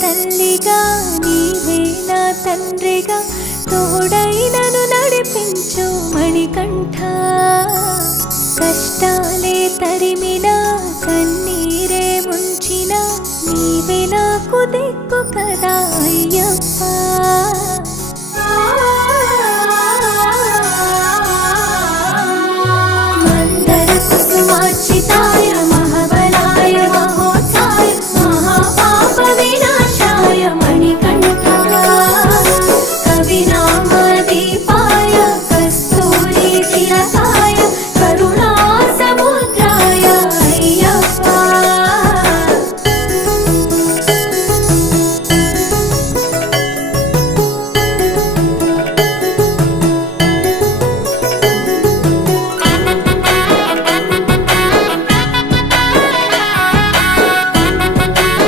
తల్లిగా నీవే నా తండ్రిగా తోడై నన్ను నడిపించు మణికంఠ కష్టాలే తరిమినా కన్నీరే ముంచినా నీవే నాకు దిక్కు కదా అయ్యప్ప మందర కుసుమార్చిత